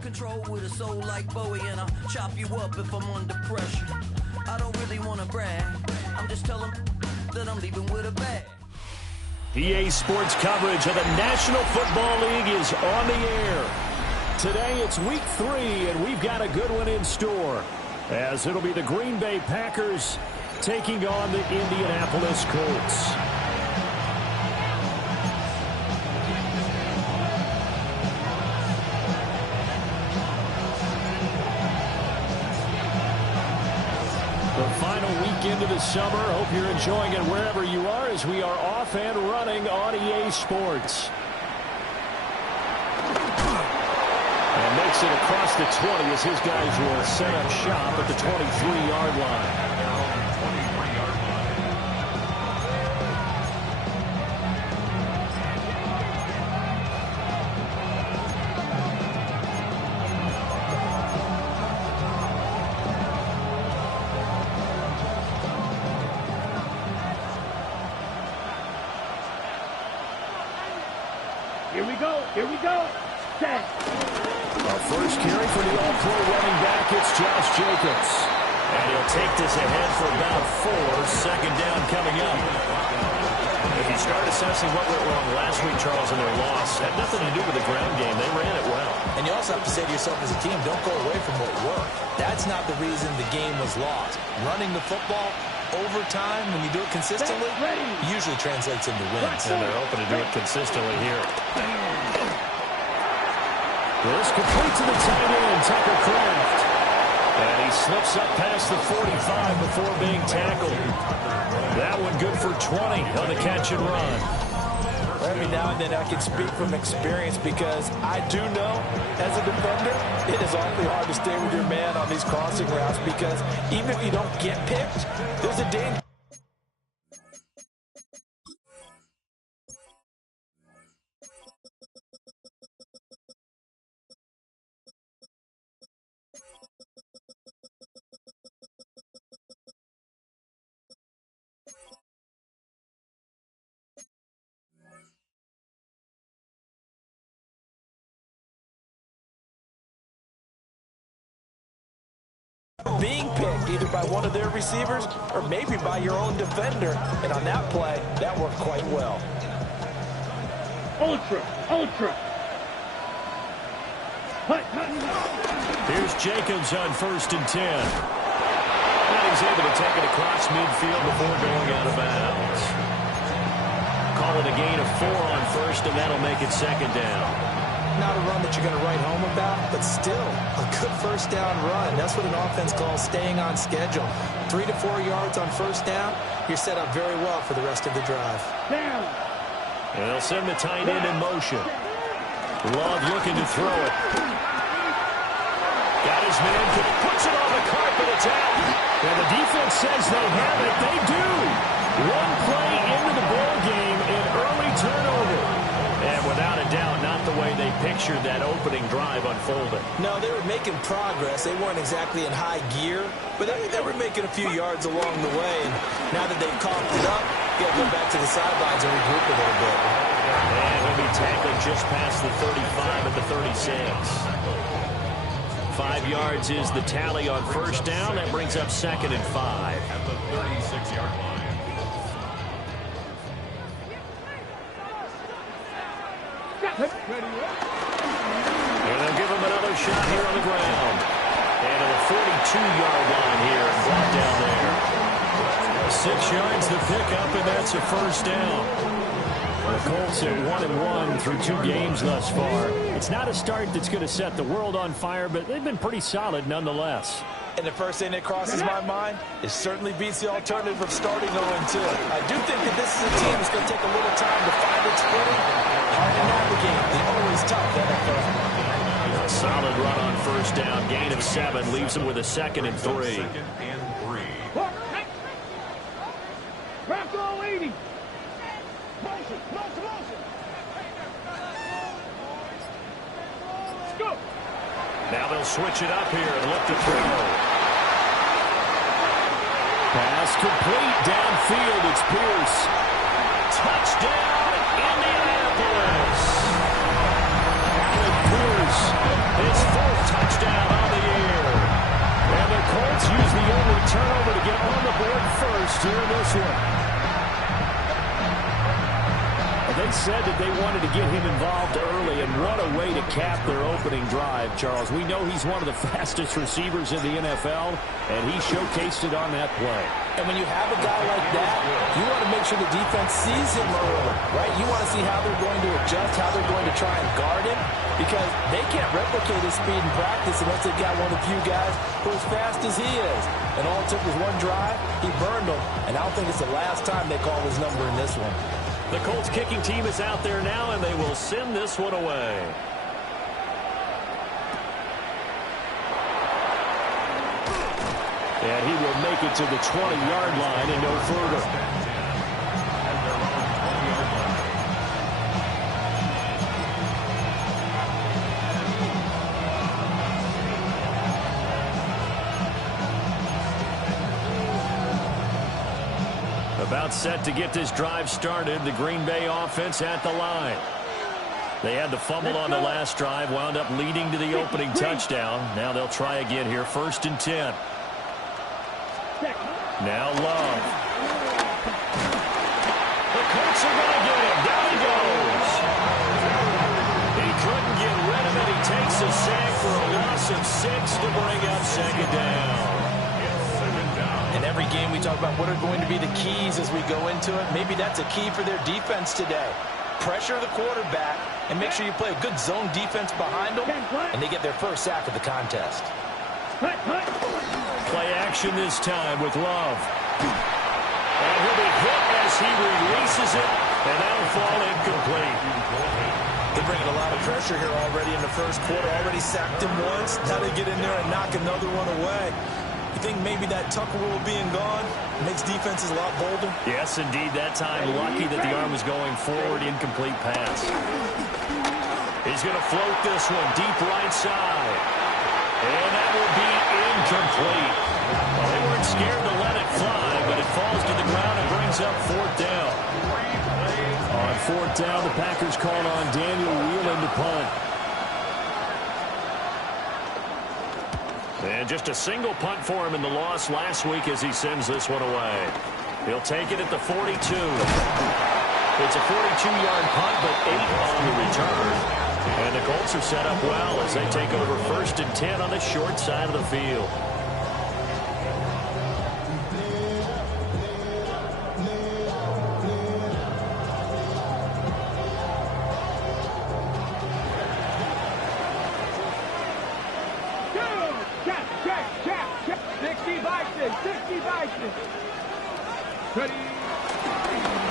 Control with a soul like Bowie, and I'll chop you up if I'm under pressure. I don't really want to brag. I'm just telling that I'm leaving with a bag. EA Sports coverage of the National Football League is on the air. Today it's week 3, and we've got a good one in store, as it'll be the Green Bay Packers taking on the Indianapolis Colts. Into the summer. Hope you're enjoying it wherever you are, as we are off and running on EA Sports. And makes it across the 20 as his guys will set up shop at the 23-yard line. Here we go. Set. Our first carry for the all-pro running back, it's Josh Jacobs. And he'll take this ahead for about 4. Second down coming up. If you start assessing what went wrong last week, Charles, in their loss, had nothing to do with the ground game. They ran it well. And you also have to say to yourself as a team, don't go away from what worked. That's not the reason the game was lost. Running the football over time, when you do it consistently, usually translates into wins. And they're hoping to do it consistently here. This complete to the tight end, Tucker Kraft. And he slips up past the 45 before being tackled. That one good for 20 on the catch and run. Every now and then I can speak from experience, because I do know, as a defender, it is awfully hard to stay with your man on these crossing routes, because even if you don't get picked, there's a danger. Being picked either by one of their receivers or maybe by your own defender. And on that play, that worked quite well. Ultra. Here's Jacobs on 1st and 10. And he's able to take it across midfield before going out of bounds. Call it a gain of 4 on 1st, and that'll make it 2nd down. Not a run that you're going to write home about, but still a good 1st down run. That's what an offense calls staying on schedule. 3 to 4 yards on 1st down, you're set up very well for the rest of the drive. Down. And they'll send the tight end in motion. Love looking to throw it. Got his man, puts it on the carpet, it's out. And the defense says they have it. They do. One play into the ball game, an early turnover. And without a doubt, not the way they pictured that opening drive unfolded. No, they were making progress. They weren't exactly in high gear, but they were making a few yards along the way. And now that they've coughed it up, you got to go back to the sidelines and regroup a little bit. And he'll be tackled just past the 35 at the 36. 5 yards is the tally on 1st down. That brings up 2nd and 5. At the 36-yard line. And they'll give him another shot here on the ground. And to the 42-yard line here, and brought down there. 6 yards to pick up, and that's a 1st down. The Colts at 1-1 through 2 games thus far. It's not a start that's going to set the world on fire, but they've been pretty solid nonetheless. And the first thing that crosses my mind, it certainly beats the alternative of starting 0-2. I do think that this is a team that's going to take a little time to find its footing. Hard to navigate. The always tough NFL. A solid run on 1st down. Gain of 7 leaves them with a 2nd and 3. 2nd and 3. Craft all 80. Motion. Now they'll switch it up here and look to throw. Pass complete downfield. It's Pierce. Touchdown, Indianapolis. Alec Pierce, his fourth touchdown on the year. And the Colts use the only turnover to get on the board first here in this one. They said that they wanted to get him involved early, and what a way to cap their opening drive, Charles. We know he's one of the fastest receivers in the NFL, and he showcased it on that play. And when you have a guy like that, you want to make sure the defense sees him early, right? You want to see how they're going to adjust, how they're going to try and guard him, because they can't replicate his speed in practice unless they've got one of the few guys who are as fast as he is. And all it took was one drive, he burned them, and I don't think it's the last time they call his number in this one. The Colts kicking team is out there now, and they will send this one away. And he will make it to the 20-yard line and no further. About set to get this drive started. The Green Bay offense at the line. They had the fumble on the last drive, wound up leading to the opening touchdown. Now they'll try again here. 1st and 10. Now Love. The Colts are going to get him. Down he goes. He couldn't get rid of it. He takes a sack for a loss of 6 to bring up 2nd down. In every game we talk about what are going to be the keys as we go into it. Maybe that's a key for their defense today. Pressure the quarterback and make sure you play a good zone defense behind them, and they get their first sack of the contest. Play action this time with Love. And he'll be hit as he releases it, and that'll fall incomplete. They're bringing a lot of pressure here already in the first quarter. Already sacked him once. Now they get in there and knock another one away. You think maybe that Tucker rule being gone makes defenses a lot bolder? Yes, indeed. That time, lucky that the arm was going forward. Incomplete pass. He's going to float this one deep right side. And that will be incomplete. Well, they weren't scared to let it fly, but it falls to the ground and brings up 4th down. On 4th down, the Packers called on Daniel Whelan to punt. And just a single punt for him in the loss last week as he sends this one away. He'll take it at the 42. It's a 42-yard punt, but 8 on the return. And the Colts are set up well as they take over 1st and 10 on the short side of the field.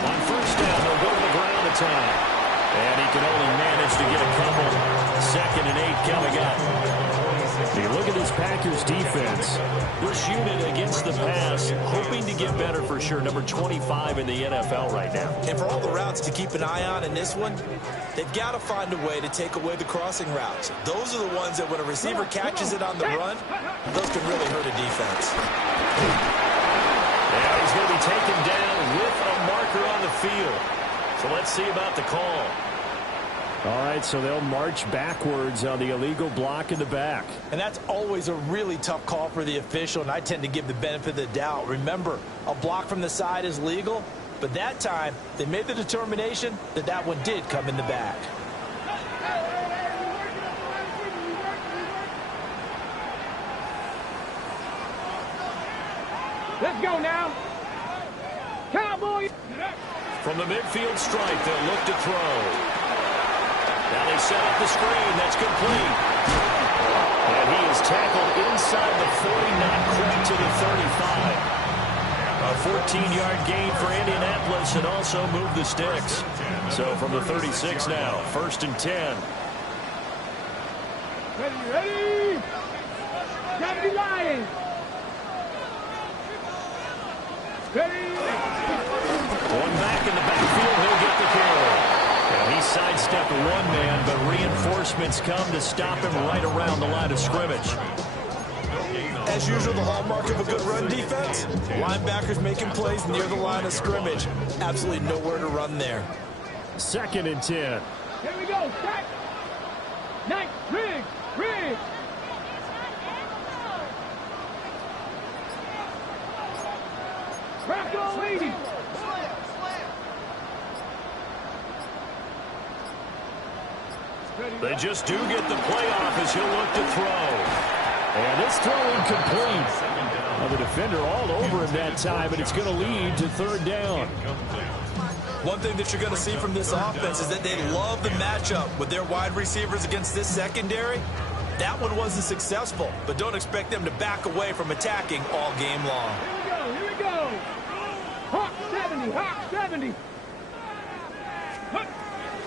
On 1st down, they'll go to the ground this time. And he can only manage to get a couple. 2nd and 8 coming up. You look at this Packers defense. This unit against the pass, hoping to get better for sure. Number 25 in the NFL right now. And for all the routes to keep an eye on in this one, they've got to find a way to take away the crossing routes. Those are the ones that when a receiver catches it on the run, those can really hurt a defense. Now he's going to be taken down with a marker on the field. So let's see about the call. All right, so they'll march backwards on the illegal block in the back. And that's always a really tough call for the official, and I tend to give the benefit of the doubt. Remember, a block from the side is legal, but that time they made the determination that that one did come in the back. Let's go now. Cowboys. From the midfield stripe, they'll look to throw. Now they set up the screen. That's complete. And he is tackled inside the 40, not quite to the 35. A 14-yard gain for Indianapolis and also moved the sticks. So from the 36 now, 1st and 10. Ready? Gotta be Lions. Ready? One back in the backfield, he'll get the carry. And he sidestep one man, but reinforcements come to stop him right around the line of scrimmage. As usual, the hallmark of a good run defense, linebackers making plays near the line of scrimmage. Absolutely nowhere to run there. 2nd and 10. Here we go. Back. Nice. Rig. Rocco 80. They just do get the playoff as he'll look to throw. And this throw incomplete. Now the defender all over him that time, and it's going to lead to 3rd down. One thing that you're going to see from this offense is that they love the matchup with their wide receivers against this secondary. That one wasn't successful, but don't expect them to back away from attacking all game long. Here we go. Hawk 70.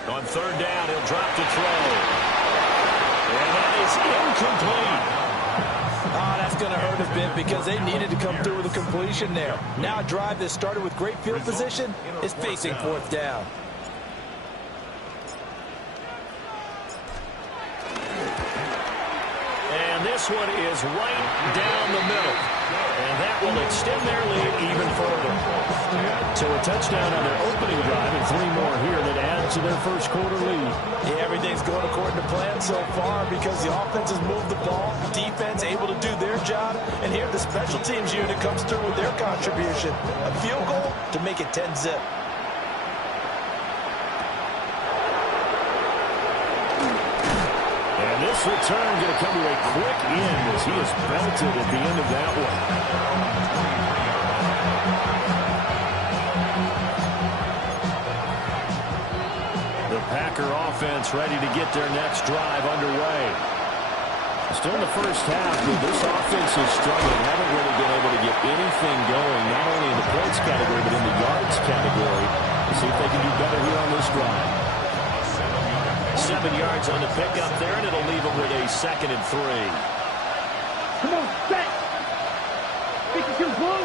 On 3rd down, he'll drop to throw. And that is incomplete. Oh, that's going to hurt a bit because they needed to come through with a completion there. Now a drive that started with great field position is facing 4th down. And this one is right down the middle. And that will extend their lead even further. So a touchdown on their opening drive and 3 more here that add to their first quarter lead. Yeah, everything's going according to plan so far because the offense has moved the ball, defense able to do their job, and here the special teams unit comes through with their contribution. A field goal to make it 10-zip. And this return going to come to a quick end as he is belted at the end of that one. The Packer offense ready to get their next drive underway. Still in the first half, but this offense is struggling. Haven't really been able to get anything going, not only in the points category, but in the yards category. We'll see if they can do better here on this drive. 7 yards on the pickup there, and it'll leave them with a 2nd and 3. Come on, set. 52 blue.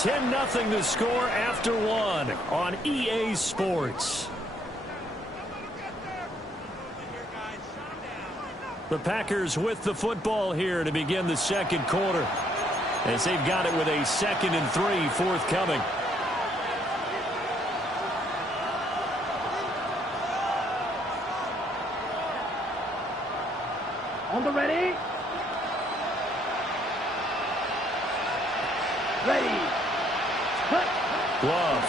10-0 the score after 1 on EA Sports. The Packers with the football here to begin the 2nd quarter, as they've got it with a 2nd and 3 forthcoming. On the ready. Ready. Cut. Love.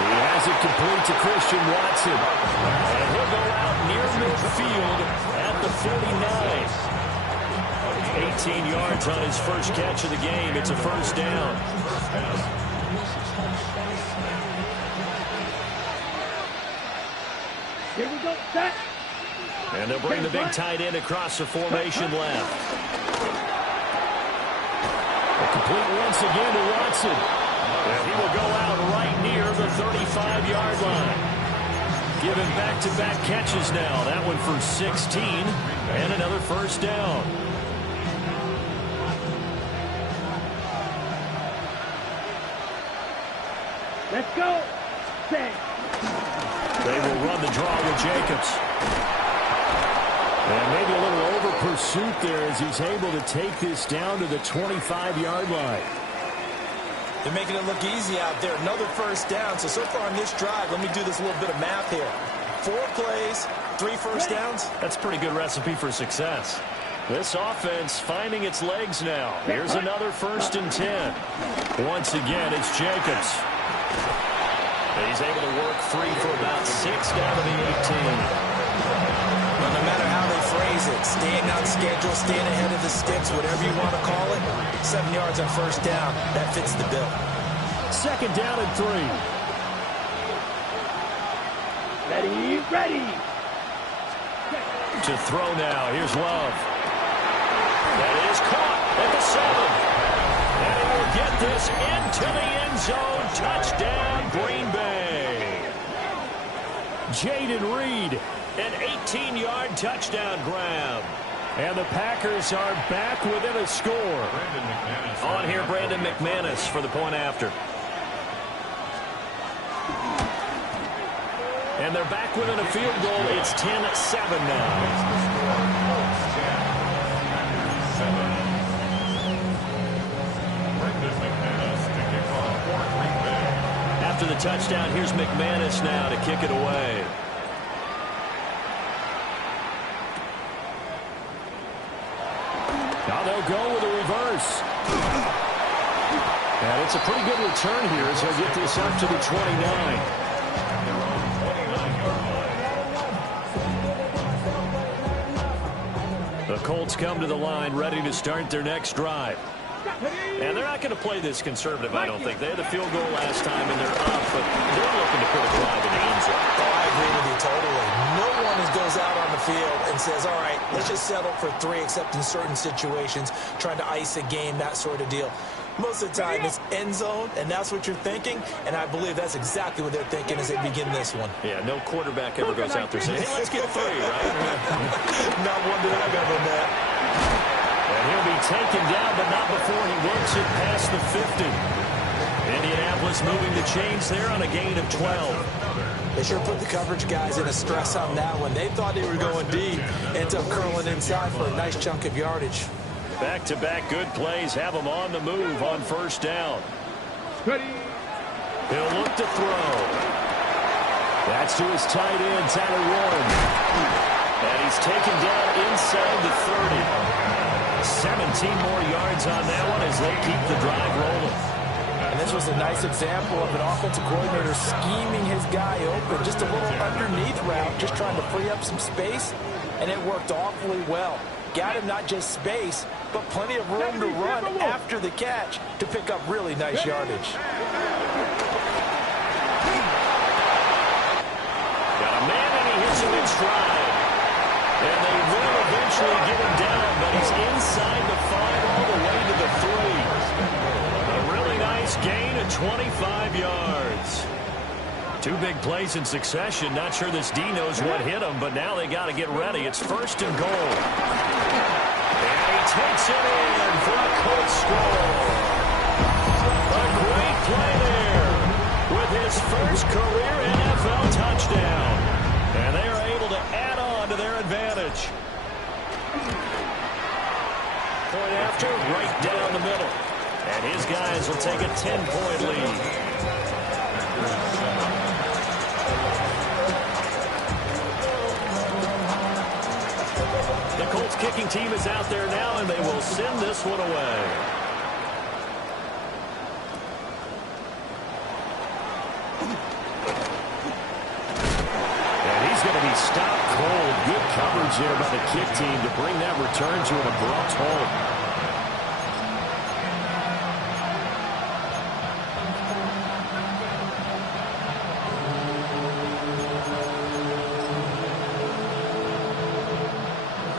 He has it complete to Christian Watson. And he'll go out near midfield at the 49. 18 yards on his first catch of the game. It's a 1st down. Here we go, set. And they'll bring the big tight end across the formation left. Complete once again to Watson. And he will go out right near the 35-yard line. Given back-to-back catches now. That one for 16 and another 1st down. Let's go. Set. They will run the draw with Jacobs. And maybe a little over pursuit there as he's able to take this down to the 25-yard line. They're making it look easy out there. Another 1st down. So far on this drive, let me do this little bit of math here. 4 plays, 3 1st downs. That's a pretty good recipe for success. This offense finding its legs now. Here's another 1st and 10. Once again, it's Jacobs. And he's able to work free for about 6 down to the 18. Well, no matter how they phrase it, staying on schedule, staying ahead of the sticks, whatever you want to call it, 7 yards on 1st down, that fits the bill. 2nd down and 3. Ready. To throw now. Here's Love. That is caught at the 7. And he will get this into the end zone. Touchdown, Green Bay. Jaden Reed, an 18-yard touchdown grab. And the Packers are back within a score. On here, Brandon McManus for the point after. And they're back within a field goal. It's 10-7 now. After the touchdown, here's McManus now to kick it away. Now they'll go with a reverse. And it's a pretty good return here as he'll get this up to the 29. The Colts come to the line ready to start their next drive. And they're not going to play this conservative, I don't think. They had the field goal last time, and they're up, but they're looking to put a drive in the end zone. Oh, I agree with you totally. No one goes out on the field and says, all right, let's just settle for 3, except in certain situations, trying to ice a game, that sort of deal. Most of the time, it's end zone, and that's what you're thinking, and I believe that's exactly what they're thinking as they begin this one. Yeah, no quarterback ever goes out there saying, hey, let's get 3, right? Not one that I've ever met. And he'll be taken down, but not before he works it past the 50. Indianapolis moving the chains there on a gain of 12. They sure put the coverage guys in a stress on that one. They thought they were going deep, ends up curling inside for a nice chunk of yardage. Back-to-back good plays have him on the move on first down. Ready. He'll look to throw. That's to his tight end, Tyler Warren. And he's taken down inside the 30. 17 more yards on that one as they keep the drive rolling. And this was a nice example of an offensive coordinator scheming his guy open. Just a little underneath route, just trying to free up some space, and it worked awfully well. Got him not just space, but plenty of room to run after the catch to pick up really nice yardage. Got a man, and he hits him in stride. And they will eventually get him down, but he's inside the 5 all the way to the 3. A really nice gain of 25 yards. 2 big plays in succession. Not sure this D knows what hit him, but now they got to get ready. It's first and goal. And he takes it in for a Colts score. A great play there with his first career NFL touchdown. And they are able to add on to their advantage. Point after, right down the middle. And his guys will take a 10-point lead. The Colts kicking team is out there now, and they will send this one away. And he's going to be stopped cold. Good coverage there by the kick team to bring that return to an abrupt halt.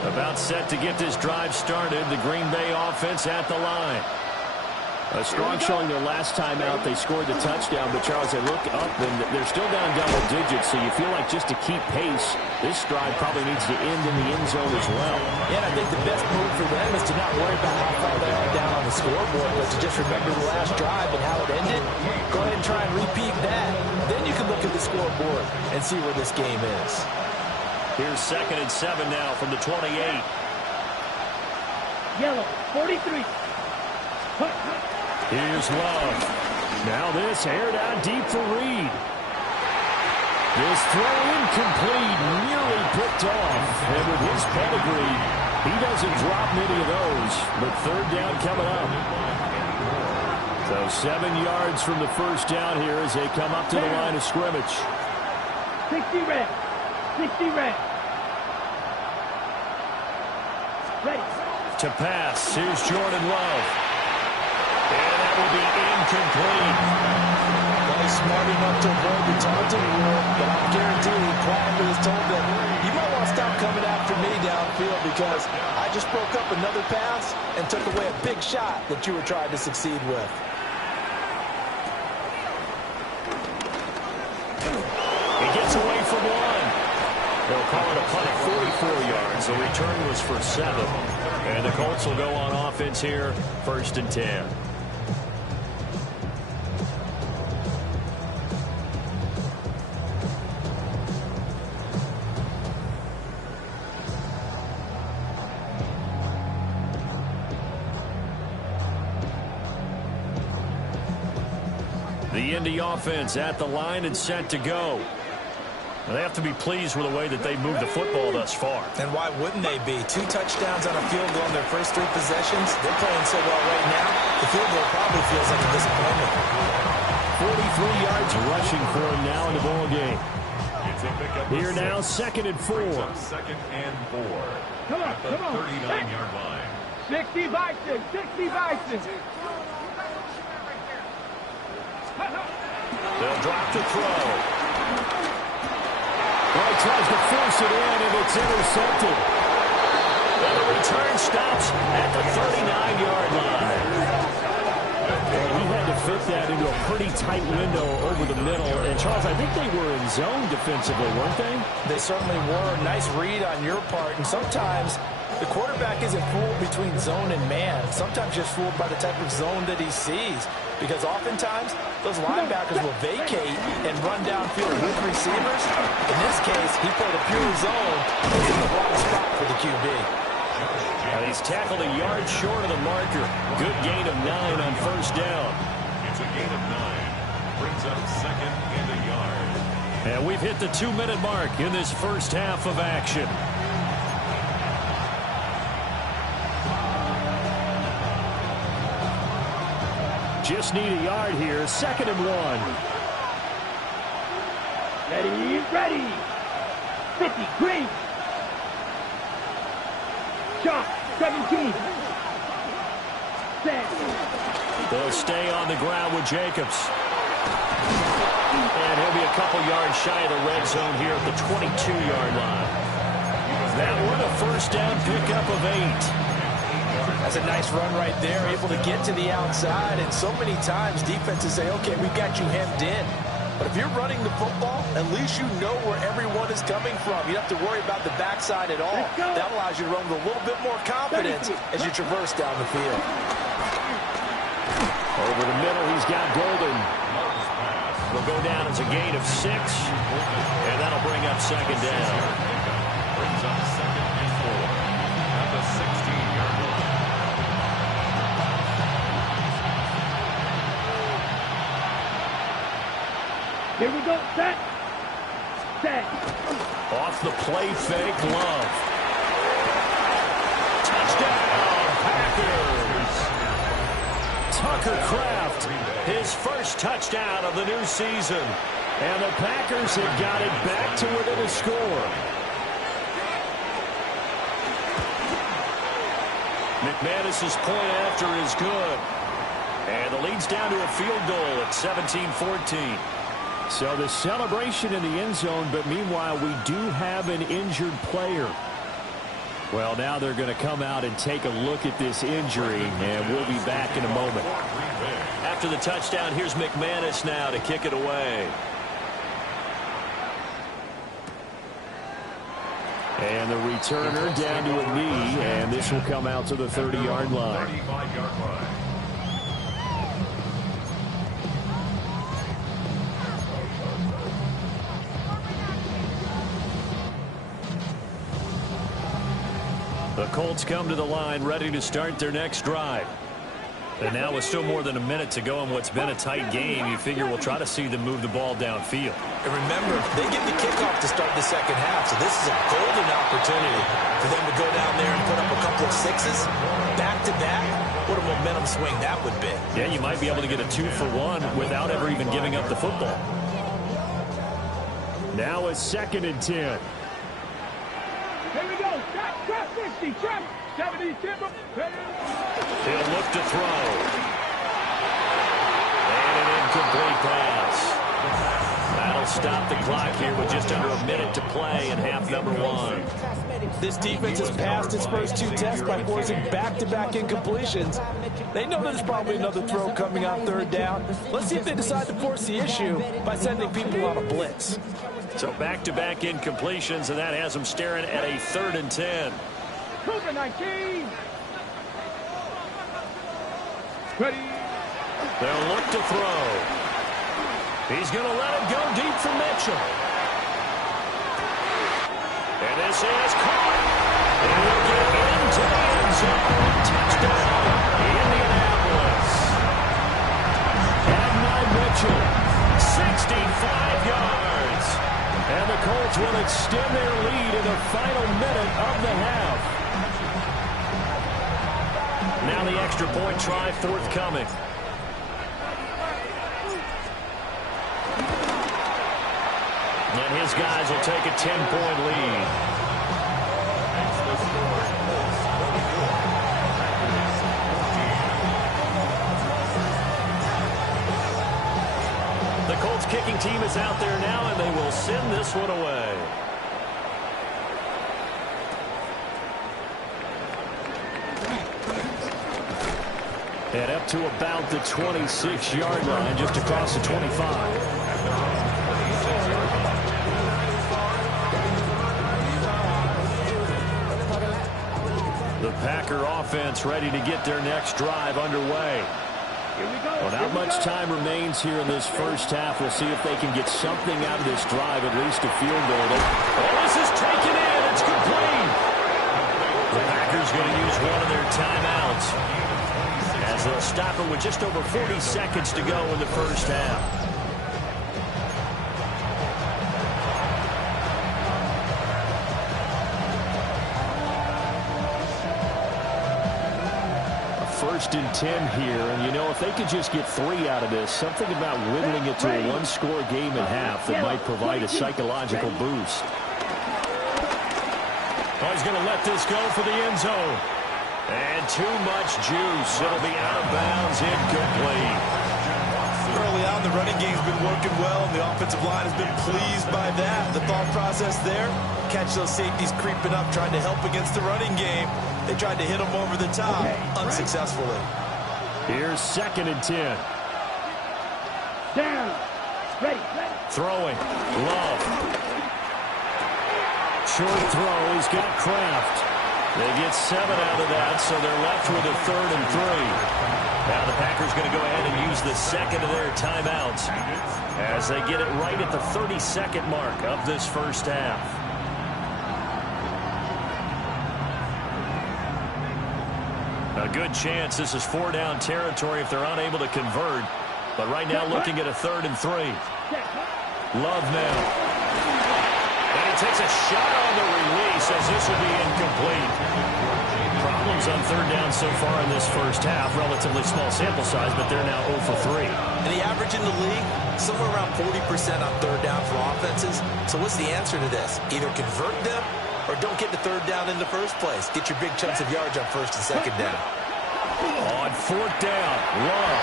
About set to get this drive started. The Green Bay offense at the line. A strong showing their last time out. They scored the touchdown, but Charles, they look up and they're still down double digits, so you feel like just to keep pace, this drive probably needs to end in the end zone as well. Yeah, and I think the best move for them is to not worry about how far they are down on the scoreboard, but to just remember the last drive and how it ended. Go ahead and try and repeat that. Then you can look at the scoreboard and see where this game is. Here's 2nd and 7 now from the 28. Yellow, 43. Here's Love. Now this aired out deep for Reed. This throw incomplete, nearly picked off. And with his pedigree, he doesn't drop many of those. But 3rd down coming up. So 7 yards from the first down here as they come up to the line of scrimmage. 60 red. 60 red. Ready. To pass, here's Jordan Love. And that will be incomplete. Well, he's smart enough to avoid the taunting rule, but I guarantee he quietly is told that you might want to stop coming after me downfield because I just broke up another pass and took away a big shot that you were trying to succeed with. He gets away from one. They'll call it a punt at 44 yards. The return was for 7. And the Colts will go on offense here, 1st and 10. The Indy offense at the line and set to go. They have to be pleased with the way that they've moved the football thus far. And why wouldn't they be? 2 touchdowns on a field goal in their first 3 possessions. They're playing so well right now, the field goal probably feels like a disappointment. 43 yards rushing for him now in the ball game. Here now, 2nd and 4. 2nd and 4. Come on, at the 39-yard line. 60 Bison, 60 Bison. They'll drop the throw. Well, he tries to force it in, and it's intercepted. And the return stops at the 39-yard line. Well, he had to fit that into a pretty tight window over the middle. And, Charles, I think they were in zone defensively, weren't they? They certainly were. Nice read on your part. And sometimes the quarterback isn't fooled between zone and man. Sometimes just fooled by the type of zone that he sees. Because oftentimes, those linebackers will vacate and run downfield with receivers. In this case, he played a pure zone. He's in the wrong spot for the QB. And he's tackled a yard short of the marker. Good gain of 9 on first down. It's a gain of 9. Brings up 2nd and a yard. And we've hit the 2-minute mark in this first half of action. Just need a yard here. 2nd and 1. Ready. 50, green. Shot, 17. Set. They'll stay on the ground with Jacobs. And he'll be a couple yards shy of the red zone here at the 22-yard line. That one a first down pickup of 8. That's a nice run right there, able to get to the outside. And so many times defenses say, okay, we've got you hemmed in. But if you're running the football, at least you know where everyone is coming from. You don't have to worry about the backside at all. That allows you to run with a little bit more confidence as you traverse down the field. Over the middle, he's got Golden. Will go down as a gain of 6. And that'll bring up 2nd down. Brings up 2nd and 4 at the 16-yard line. Here we go, set. Off the play fake, Love. Touchdown, Packers. Tucker Kraft, his first touchdown of the new season. And the Packers have got it back to within a score. McManus's point after is good. And the lead's down to a field goal at 17-14. So the celebration in the end zone, but meanwhile, we do have an injured player. Well, now they're going to come out and take a look at this injury, and we'll be back in a moment. After the touchdown, here's McManus now to kick it away. And the returner down to a knee, and this will come out to the 30-yard line. 35-yard line. The Colts come to the line ready to start their next drive. And now with still more than a minute to go in what's been a tight game, you figure we'll try to see them move the ball downfield. And remember, they get the kickoff to start the second half, so this is a golden opportunity for them to go down there and put up a couple of 6s back-to-back. What a momentum swing that would be. Yeah, you might be able to get a 2-for-1 without ever even giving up the football. Now a 2nd and 10. Here we go. Trap 60. Trap 70. Timber. He'll look to throw. And an incomplete pass. That'll stop the clock here with just under a minute to play in half number 1. This defense has passed its first 2 tests by forcing back-to-back incompletions. They know there's probably another throw coming on 3rd down. Let's see if they decide to force the issue by sending people on a blitz. So back-to-back incompletions, and that has them staring at a 3rd and 10. Cougar 19. Ready. They'll look to throw. He's going to let it go deep for Mitchell. And this is caught. And he'll get into the end zone. Touchdown, Indianapolis. Adonai Mitchell extend their lead in the final minute of the half. Now the extra point try forthcoming. And his guys will take a 10-point lead. The Colts kicking team is out there now, and they will send this one away. And up to about the 26-yard line, just across the 25. The Packer offense ready to get their next drive underway. Well, not much time remains here in this first half. We'll see if they can get something out of this drive, at least a field goal. Oh, this is taken in. It's complete. The Packers going to use one of their timeouts as they'll stop it with just over 40 seconds to go in the first half. First and 10 here, and you know, if they could just get 3 out of this, something about whittling it to a one-score game at half that might provide a psychological boost. Oh, he's going to let this go for the end zone. And too much juice. It'll be out of bounds, incomplete. Early on, the running game's been working well, and the offensive line has been pleased by that. The thought process there, catch those safeties creeping up, trying to help against the running game. They tried to hit him over the top, unsuccessfully. Here's 2nd and 10. Down. Ready. Throwing. Love. Short throw. He's got Kraft. They get 7 out of that, so they're left with a 3rd and 3. Now the Packers going to go ahead and use the second of their timeouts as they get it right at the 32nd mark of this first half. A good chance this is 4-down territory if they're unable to convert. But right now looking at a 3rd and 3. Love now. And he takes a shot on the release as this will be incomplete. Problems on 3rd down so far in this first half. Relatively small sample size, but they're now 0 for 3. And the average in the league, somewhere around 40% on 3rd down for offenses. So what's the answer to this? Either convert them or don't get the 3rd down in the first place. Get your big chunks of yards on 1st and 2nd down. On 4th down, Love.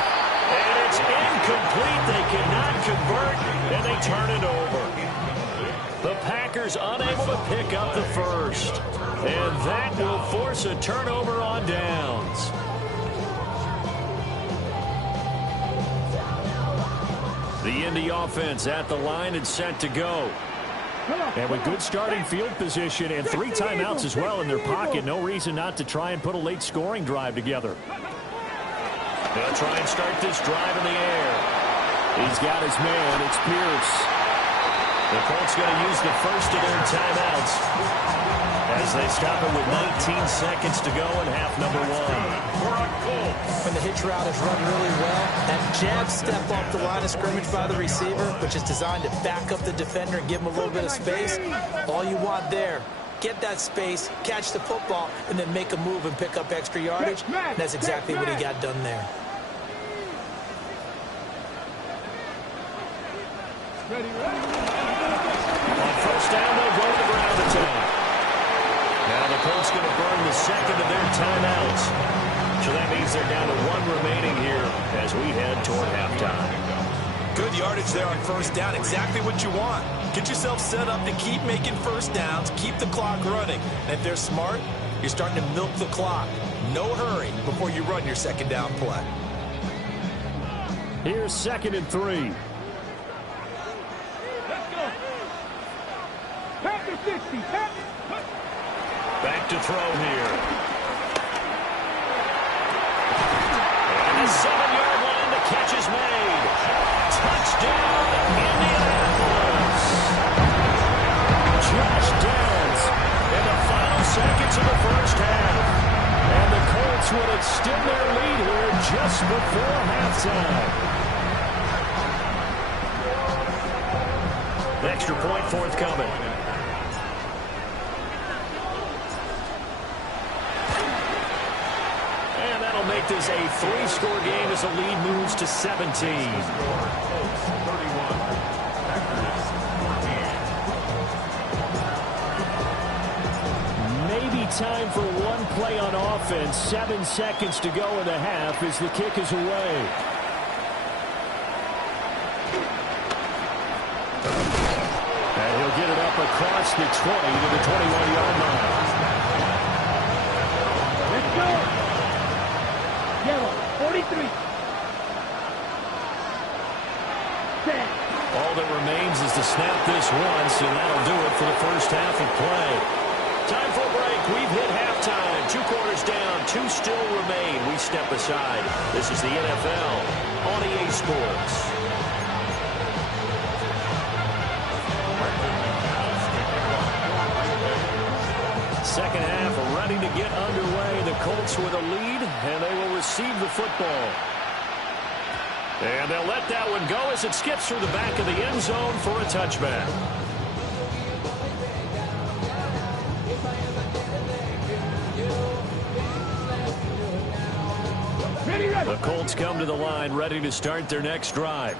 And it's incomplete. They cannot convert, and they turn it over. The Packers unable to pick up the first. And that will force a turnover on downs. The Indy offense at the line and set to go. And with good starting field position and 3 timeouts as well in their pocket, no reason not to try and put a late scoring drive together. They'll try and start this drive in the air. He's got his man. It's Pierce. The Colts going to use the first of their timeouts as they stop it with 19 seconds to go in half number 1. When the hitch route is run really well, that jab step off the line of scrimmage by the receiver, which is designed to back up the defender and give him a little bit of space, all you want there, get that space, catch the football, and then make a move and pick up extra yardage. And that's exactly what he got done there. On 1st down, they'll go to the ground attack. Now the Colts going to burn the second of their timeouts. So that means they're down to 1 remaining here as we head toward halftime. Good yardage there on 1st down. Exactly what you want. Get yourself set up to keep making 1st downs, keep the clock running. And if they're smart, you're starting to milk the clock. No hurry before you run your 2nd down play. Here's 2nd and 3. Packer 60. Back to throw here. And the 7-yard line, the catch is made. Touchdown, Indianapolis. Josh Downs in the final seconds of the first half. And the Colts would extend their lead here just before halftime. Extra point forthcoming. make this a 3-score game as the lead moves to 17. Maybe time for one play on offense. 7 seconds to go in the half as the kick is away. And he'll get it up across the 20 to the 21-yard line. Let's go. Yellow, 43. Set. All that remains is to snap this once, and that'll do it for the first half of play. Time for a break. We've hit halftime. 2 quarters down. 2 still remain. We step aside. This is the NFL on EA Sports. Second half ready to get underway. The Colts with a lead, and they will receive the football. And they'll let that one go as it skips through the back of the end zone for a touchback. The Colts come to the line ready to start their next drive.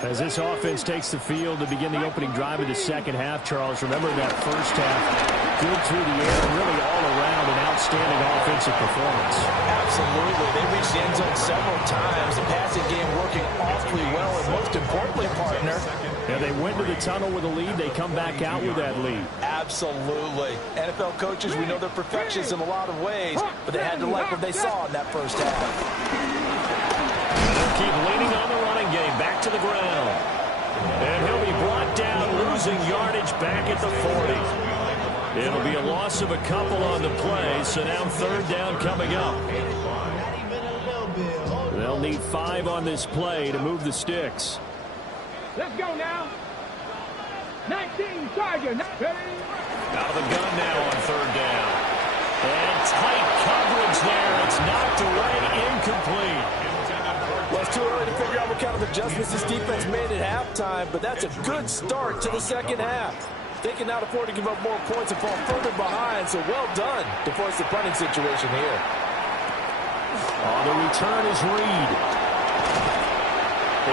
As this offense takes the field to begin the opening drive of the second half, Charles, remember that first half, good through the air, really all around an outstanding offensive performance. Absolutely. They reached the end zone several times. The passing game working awfully well, and most importantly, partner. Yeah, they went to the tunnel with a lead. They come back out with that lead. Absolutely. NFL coaches, we know they're perfectionists in a lot of ways, but they had to like what they saw in that first half. They'll keep leaning on the running game. Back to the ground. And he'll be brought down, losing yardage back at the 40. It'll be a loss of a couple on the play, so now third down coming up. They'll need 5 on this play to move the sticks. Let's go now. 19 Charger. Out of the gun now on third down. And tight coverage there. It's knocked away, incomplete. Well, it's too early to figure out what kind of adjustments this defense made at halftime, but that's a good start to the second half. They can now afford to give up more points and fall further behind, so well done to force the punting situation here. On the return is Reed.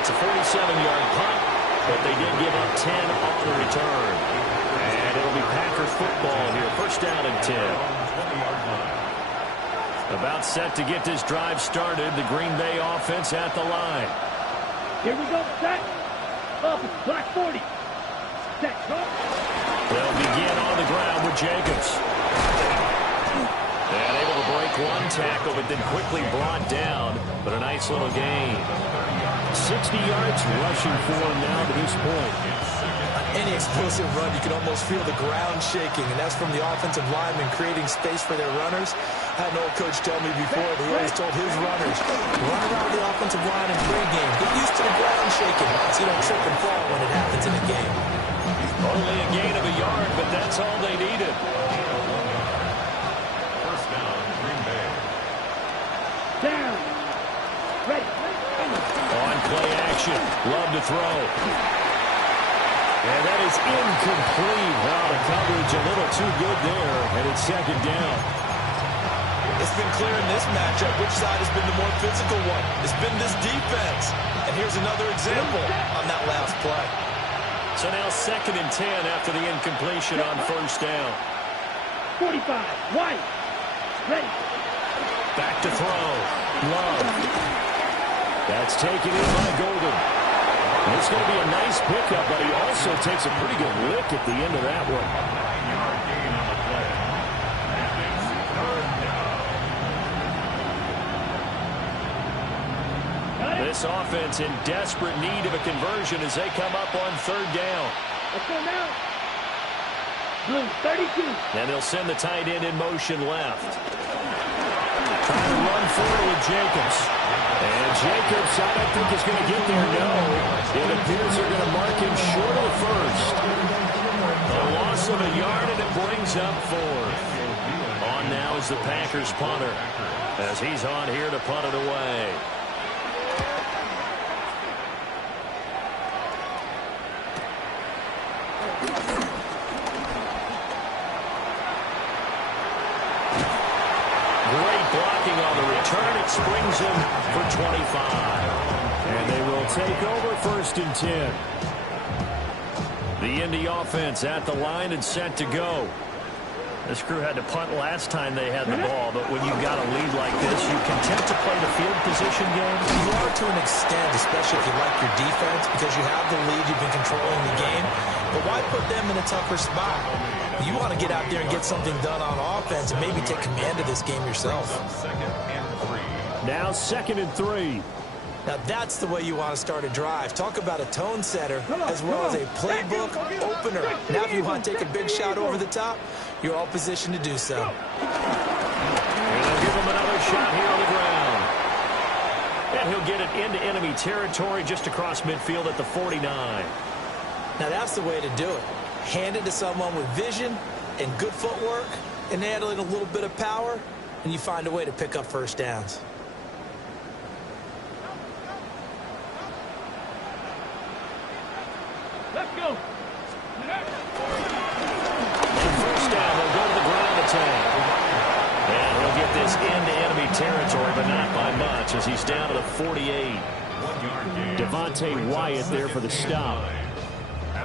It's a 47-yard punt, but they did give up 10 on the return. And it'll be Packer football here. First down and 10. About set to get this drive started. The Green Bay offense at the line. Here we go. Set. Up. Black 40. Set. Go. They'll begin on the ground with Jacobs. And able to break one tackle, but then quickly brought down. But a nice little gain. 60 yards rushing for him now to this point. Any explosive run, you can almost feel the ground shaking, and that's from the offensive linemen creating space for their runners. I had an old coach tell me before that he always told his runners, run around the offensive line in pregame. Get used to the ground shaking so you don't trip and fall when it happens in a game. Only a gain of a yard, but that's all they needed. First down, Green Bay. Down. Ready. On play action. Love to throw. And that is incomplete. Wow, the coverage a little too good there, and it's second down. It's been clear in this matchup which side has been the more physical one. It's been this defense. And here's another example on that last play. So now second and 10 after the incompletion on first down. 45. White. Ready. Back to throw. Love. That's taken in by Golden. It's going to be a nice pickup, but he also takes a pretty good lick at the end of that one. 9-yard gain on the play. Third down. This offense in desperate need of a conversion as they come up on third down. Let's go now. Blue, 32. And they'll send the tight end in motion left. Trying to run forward with Jacobs. And Jacobs, I don't think is going to get there, no. It appears they're going to mark him short of the first. A loss of a yard, and it brings up fourth. On now is the Packers punter, as he's on here to punt it away. Great blocking on the return. It's 25. And they will take over 1st and 10. The Indy offense at the line and set to go. This crew had to punt last time they had the ball, but when you've got a lead like this, you content to play the field position game? You are to an extent, especially if you like your defense, because you have the lead, you've been controlling the game. But why put them in a tougher spot? You want to get out there and get something done on offense and maybe take command of this game yourself. Now 2nd and 3. Now that's the way you want to start a drive. Talk about a tone setter as well as a playbook opener. Now if you want to take a big shot over the top, you're all positioned to do so. And they'll give him another shot here on the ground. And he'll get it into enemy territory just across midfield at the 49. Now that's the way to do it. Hand it to someone with vision and good footwork and add in a little bit of power, and you find a way to pick up 1st downs. Let's go. On 1st down, they'll go to the ground attack. And he'll get this into enemy territory, but not by much as he's down to the 48. Devontae Wyatt there for the stop.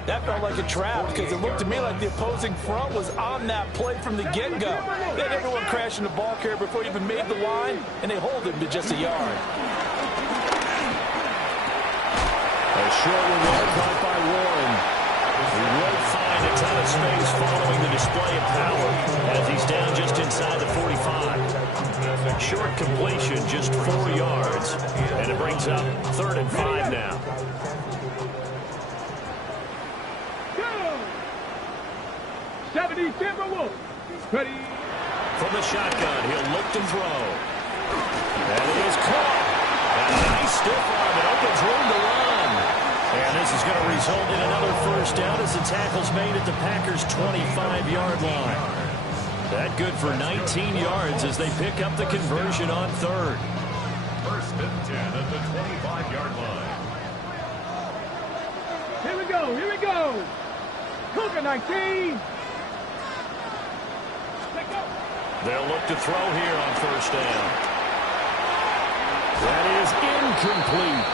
That felt like a trap because it looked to me like the opposing front was on that play from the get-go. They had everyone crashing the ball carrier before he even made the line, and they hold him to just a yard. A short one there caught by Warren. He won't find a ton of space following the display of power as he's down just inside the 45. Short completion, just 4 yards, and it brings up 3rd and 5 now. 70 Timberwolves. Ready. From the shotgun, he'll look to throw. And it is caught. And a nice stiff arm. It opens room to run. And this is going to result in another 1st down as the tackle's made at the Packers' 25-yard line. That good for 19 yards as they pick up the conversion on 3rd. 1st and 10 at the 25-yard line. Here we go. Here we go. Cougar 19. They'll look to throw here on 1st down. That is incomplete.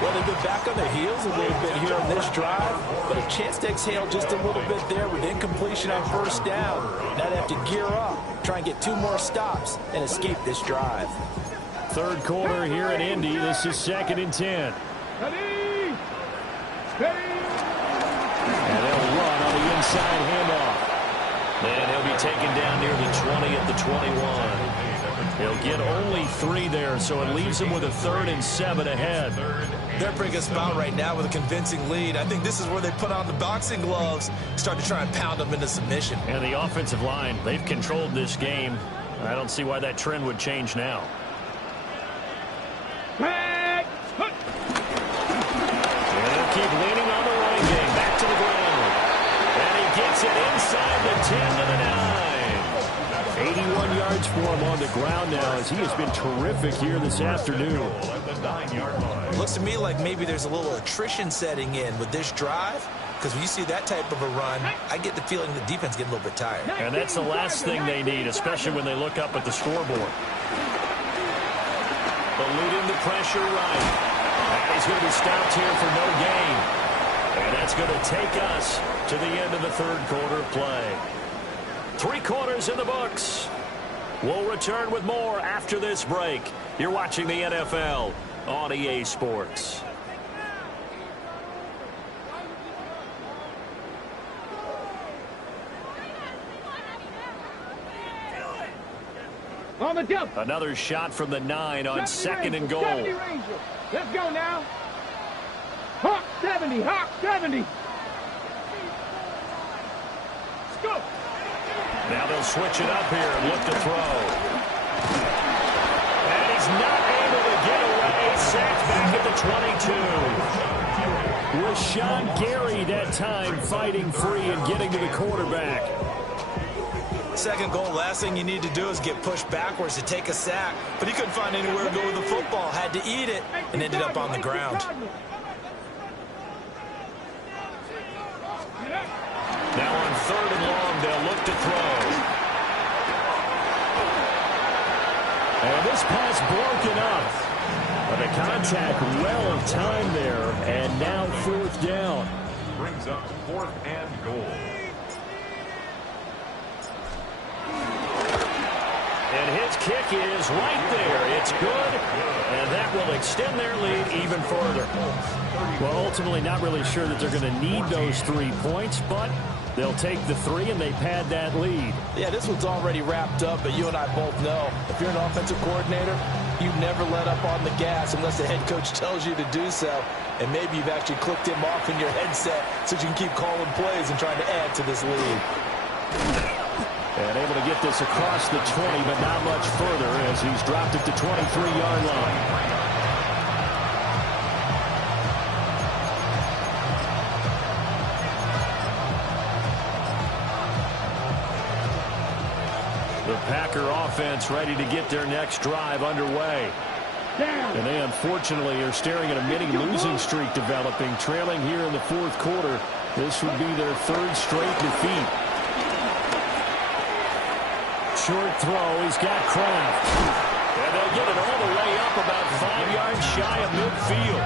Well, they've been back on their heels a little bit here on this drive, but a chance to exhale just a little bit there with incompletion on 1st down. Now they have to gear up, try and get 2 more stops, and escape this drive. 3rd quarter here in Indy. This is 2nd and 10. Ready. Ready. And they'll run on the inside handoff. And he'll be taken down near the 20 at the 21. He'll get only 3 there, so it leaves him with a 3rd and 7 ahead. They're in a pretty good spot right now with a convincing lead. I think this is where they put on the boxing gloves, start to try and pound them into submission. And the offensive line, they've controlled this game. I don't see why that trend would change now. Back. And they'll keep leaning on the running game. Back to the ground. And he gets it inside the 10 to the 9. 81 yards for him on the ground now as he has been terrific here this afternoon. Looks to me like maybe there's a little attrition setting in with this drive, because when you see that type of a run, I get the feeling the defense getting a little bit tired. And that's the last thing they need, especially when they look up at the scoreboard. Eluding the pressure right. And he's going to be stopped here for no gain. And that's going to take us to the end of the 3rd quarter play. 3 quarters in the books. We'll return with more after this break. You're watching the NFL on EA Sports. On the jump. Another shot from the 9 on 2nd and goal. 70 Ranger. Let's go now. Hawk 70. Hawk 70. Let's go. Now they'll switch it up here and look to throw. And he's not able to get away. Sacked back at the 22. Rashawn Gary that time fighting free and getting to the quarterback. 2nd goal, last thing you need to do is get pushed backwards to take a sack. But he couldn't find anywhere to go with the football. Had to eat it and ended up on the ground. Now on 3rd and long, they'll look to throw. And this pass broken up. contact well timed there, and now 4th down. Brings up 4th and goal. And his kick is right there. It's good, and that will extend their lead even further. Well, ultimately not really sure that they're going to need those 3 points, but they'll take the 3 and they pad that lead. Yeah, this one's already wrapped up, but you and I both know if you're an offensive coordinator, you never let up on the gas unless the head coach tells you to do so. And maybe you've actually clicked him off in your headset so you can keep calling plays and trying to add to this lead. And able to get this across the 20, but not much further as he's dropped it to 23-yard line. The Packer offense ready to get their next drive underway. And they unfortunately are staring at a mini losing streak developing, trailing here in the 4th quarter. This would be their 3rd straight defeat. Short throw, he's got Kraft. And they'll get it all the way up about 5 yards shy of midfield.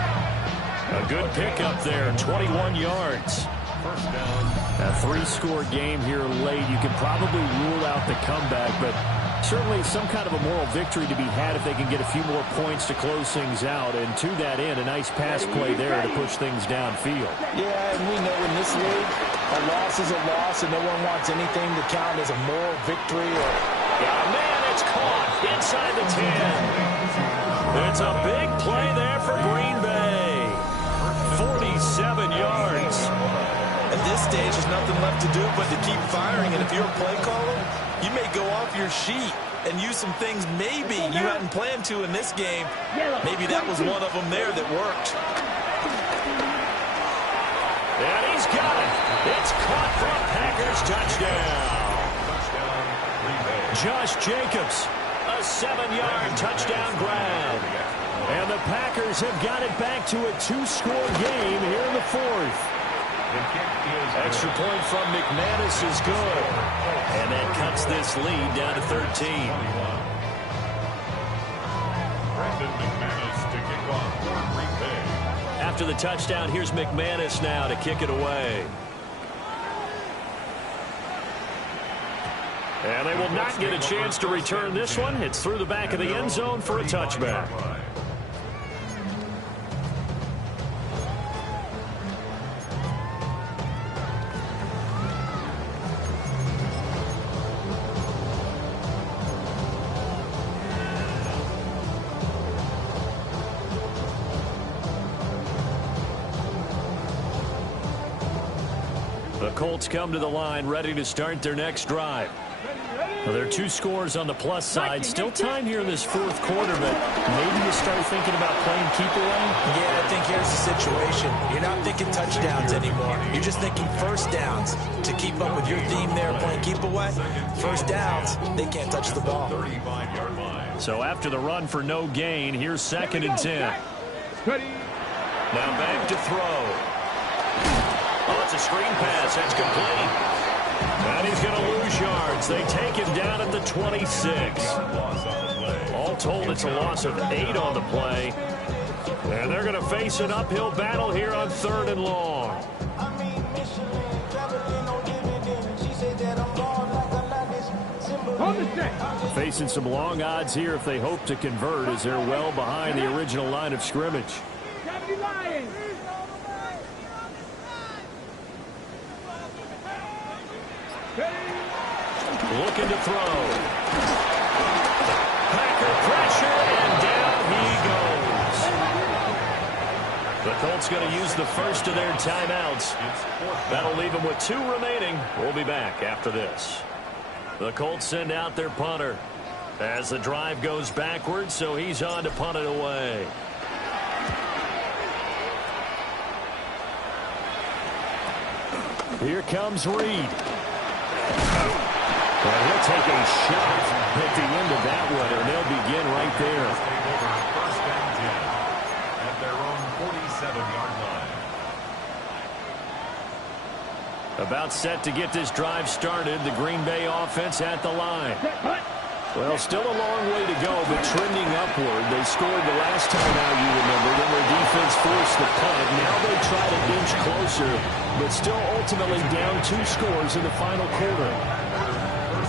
A good pickup there, 21 yards. First down. A 3-score game here late. You can probably rule out the comeback, but certainly some kind of a moral victory to be had if they can get a few more points to close things out. And to that end, a nice pass play there to push things downfield. Yeah, and we know in this league, a loss is a loss, and no one wants anything to count as a moral victory. Yeah, man, it's caught inside the 10. It's a big play there for Green Bay. 47 yards. At this stage, there's nothing left to do but to keep firing. And if you're a play caller, you may go off your sheet and use some things maybe you hadn't planned to in this game. Maybe that was one of them there that worked. And he's got it. It's caught for a Packers touchdown. Josh Jacobs, a 7-yard touchdown grab. And the Packers have got it back to a 2-score game here in the 4th. Extra point from McManus is good. And that cuts this lead down to 13. Brandon McManus to kick off for Green Bay. After the touchdown, here's McManus now to kick it away. And they will not get a chance to return this one. It's through the back of the end zone for a touchback. The Colts come to the line ready to start their next drive. Well, there are 2 scores on the plus side. Still time here in this 4th quarter, but maybe you start thinking about playing keep away? Yeah, I think here's the situation. You're not thinking touchdowns anymore. You're just thinking first downs. To keep up with your theme there, playing keep away, first downs, they can't touch the ball. So after the run for no gain, here's 2nd and 10. Now back to throw. Oh, it's a screen pass. That's complete. And he's going to lose yards. They take him down at the 26. All told, it's a loss of 8 on the play. And they're going to face an uphill battle here on 3rd and long. Facing some long odds here if they hope to convert, as they're well behind the original line of scrimmage. Looking to throw. Packer pressure, and down he goes. The Colts going to use the first of their timeouts. That'll leave them with 2 remaining. We'll be back after this. The Colts send out their punter as the drive goes backwards, so he's on to punt it away. Here comes Reed. Well, he'll take a shot at the end of that one, and they'll begin right there. First and 10 at their own 47-yard line. About set to get this drive started, the Green Bay offense at the line. Well, still a long way to go, but trending upward. They scored the last time out, you has forced the punt. Now they try to inch closer, but still ultimately down 2 scores in the final quarter.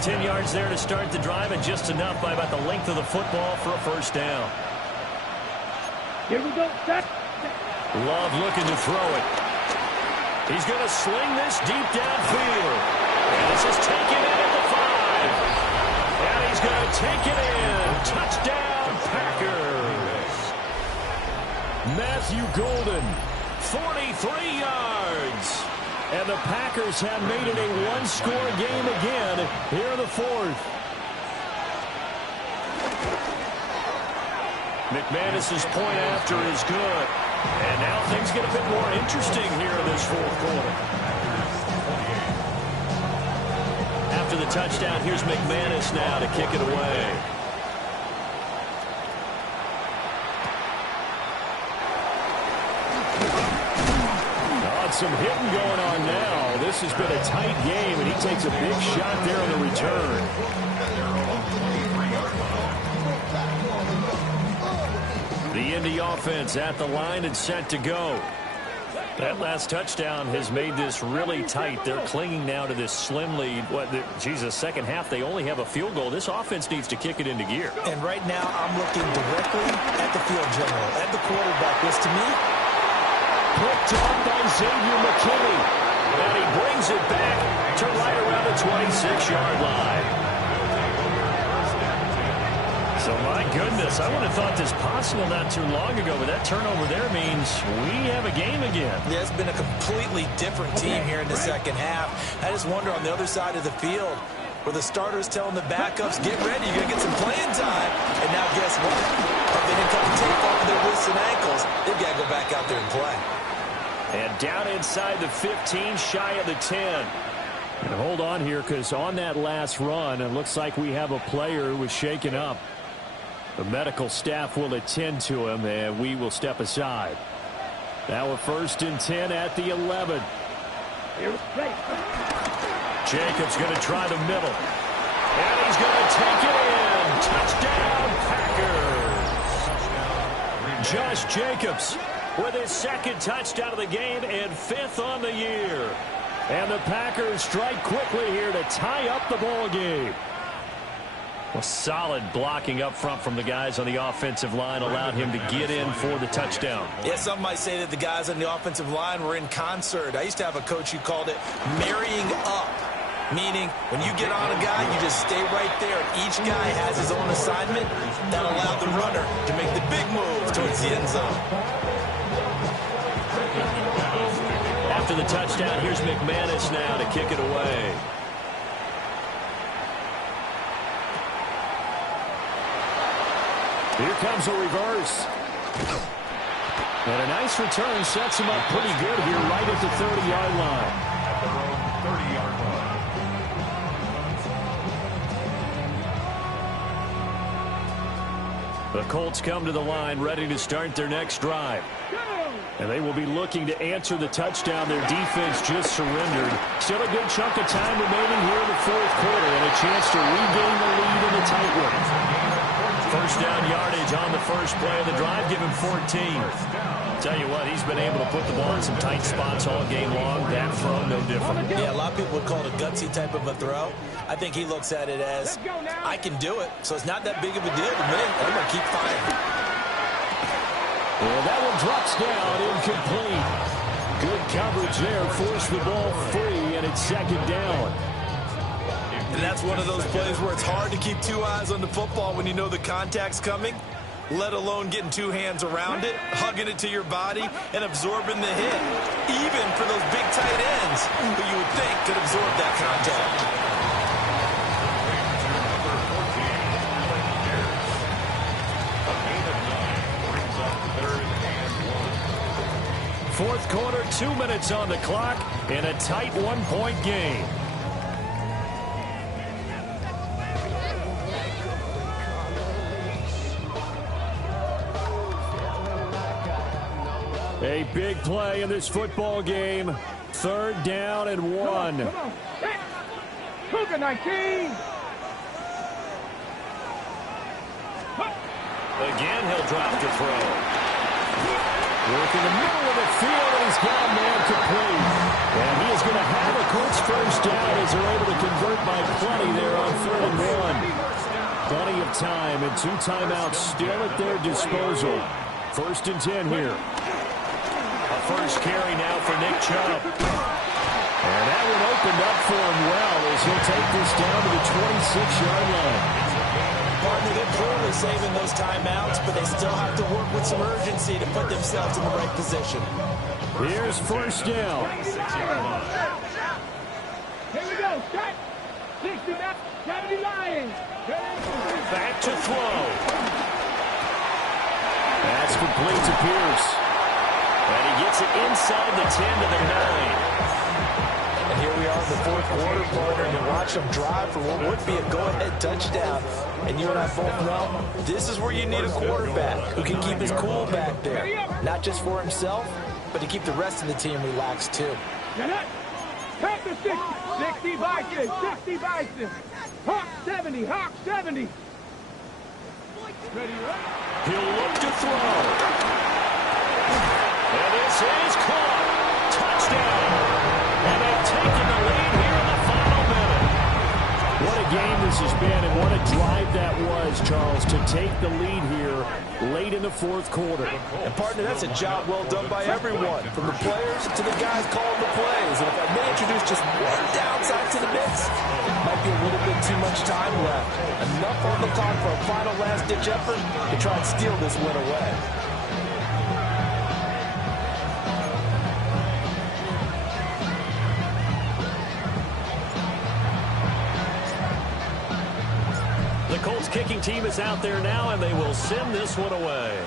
10 yards there to start the drive, and just enough by about the length of the football for a first down. Here we go. Set. Love looking to throw it. He's going to sling this deep downfield. And this is taken in at the 5. And he's going to take it in. Touchdown, Packers. Matthew Golden, 43 yards. And the Packers have made it a 1-score game again here in the 4th. McManus's point after is good. And now things get a bit more interesting here in this 4th quarter. After the touchdown, here's McManus now to kick it away. Some hitting going on now. This has been a tight game, and he takes a big shot there on the return. The Indy offense at the line and set to go. That last touchdown has made this really tight. They're clinging now to this slim lead. Second half, they only have a field goal. This offense needs to kick it into gear. And right now, I'm looking directly at the field general, at the quarterback, which to me, picked off by Xavier McKinney. And he brings it back to right around the 26-yard line. So, my goodness, I would have thought this possible not too long ago, but that turnover there means we have a game again. Yeah, it's been a completely different team here in the second half. I just wonder on the other side of the field, where the starters telling the backups, get ready, you're going to get some playing time. And now guess what? If they didn't cut the tape off of their wrists and ankles, they've got to go back out there and play. And down inside the 15, shy of the 10. And hold on here, because on that last run, it looks like we have a player who was shaken up. The medical staff will attend to him, and we will step aside. Now we're 1st and 10 at the 11. Jacobs going to try the middle. And he's going to take it in. Touchdown, Packers. Josh Jacobs with his 2nd touchdown of the game and 5th on the year. And the Packers strike quickly here to tie up the ball game. Well, solid blocking up front from the guys on the offensive line allowed him to get in for the touchdown. Yeah, some might say that the guys on the offensive line were in concert. I used to have a coach who called it marrying up, meaning when you get on a guy, you just stay right there. Each guy has his own assignment that allowed the runner to make the big move towards the end zone. After the touchdown, here's McManus now to kick it away. Here comes a reverse. And a nice return sets him up pretty good here right at the 30-yard line. 30-yard line. The Colts come to the line ready to start their next drive. And they will be looking to answer the touchdown their defense just surrendered. Still a good chunk of time remaining here in the 4th quarter and a chance to regain the lead in the tight one. First down yardage on the first play of the drive, give him 14. Tell you what, he's been able to put the ball in some tight spots all game long. That throw, no different. Yeah, a lot of people would call it a gutsy type of a throw. I think he looks at it as, I can do it, so it's not that big of a deal to me. I'm going to keep firing. Well, that one drops down, incomplete. Good coverage there, forced the ball free, and it's 2nd down. And that's one of those plays where it's hard to keep 2 eyes on the football when you know the contact's coming, let alone getting 2 hands around it, hugging it to your body, and absorbing the hit, even for those big tight ends who you would think could absorb that contact. Fourth quarter, 2 minutes on the clock in a tight 1-point game. A big play in this football game. 3rd down and 1. Come on. Cougar 19. Again, he'll drop to throw. Working the middle of the field, and he's got a man complete. And he is going to have a Colts first down as they're able to convert by plenty there on 3rd and 1. Plenty of time and 2 timeouts still at their disposal. 1st and 10 here. A first carry now for Nick Chubb. And that one opened up for him well as he'll take this down to the 26-yard line. Partner, they're clearly saving those timeouts, but they still have to work with some urgency to put themselves in the right position. Here's first down. Here we go. Start. 60 back. 70 Lions. Back to throw. That's complete to Pierce. And he gets it inside the 10 to the 9. And here we are in the 4th quarter, partner, and you watch them drive for what would be a go-ahead touchdown. And you and I both know this is where you need a quarterback who can keep his cool back there. Not just for himself, but to keep the rest of the team relaxed too. Pack the 60. 60 Bison. 60 Bison. Hawk 70. Hawk 70. Ready, right? He'll look to throw. And this is caught. Touchdown. And they've taken the lead here in the final minute. What a game this has been, and what a drive that was, Charles, to take the lead here late in the 4th quarter. And, partner, that's a job well done by everyone, from the players to the guys calling the plays. And if I may introduce just one downside to the mix, might be a little bit too much time left. Enough on the clock for a final last-ditch effort to try and steal this win away. The Colts kicking team is out there now, and they will send this one away.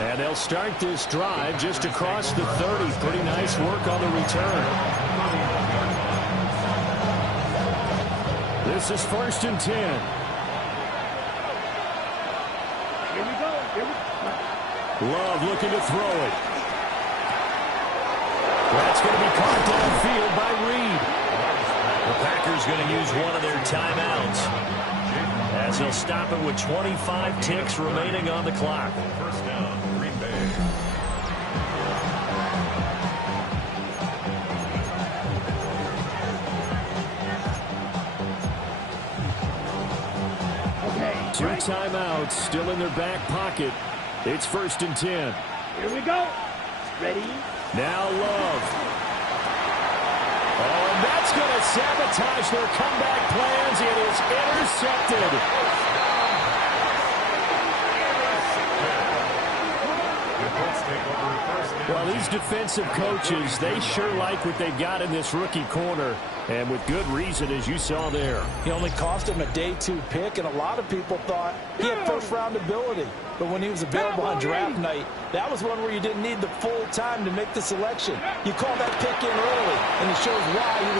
And they'll start this drive just across the 30. Pretty nice work on the return. This is 1st and 10. Here we go. Love looking to throw it. That's going to be caught downfield by Reed. The Packers going to use one of their timeouts as they'll stop it with 25 ticks remaining on the clock. First down, Green Bay. Okay. 2 timeouts still in their back pocket. It's 1st and 10. Here we go. Ready? Now Love. Oh, and that's going to sabotage their comeback plans. It is intercepted. Well, these defensive coaches, they sure like what they've got in this rookie corner, and with good reason, as you saw there. He only cost him a day 2 pick, and a lot of people thought he had first-round ability. But when he was available on draft night, that was one where you didn't need the full time to make the selection. You call that pick in early, and it shows why he was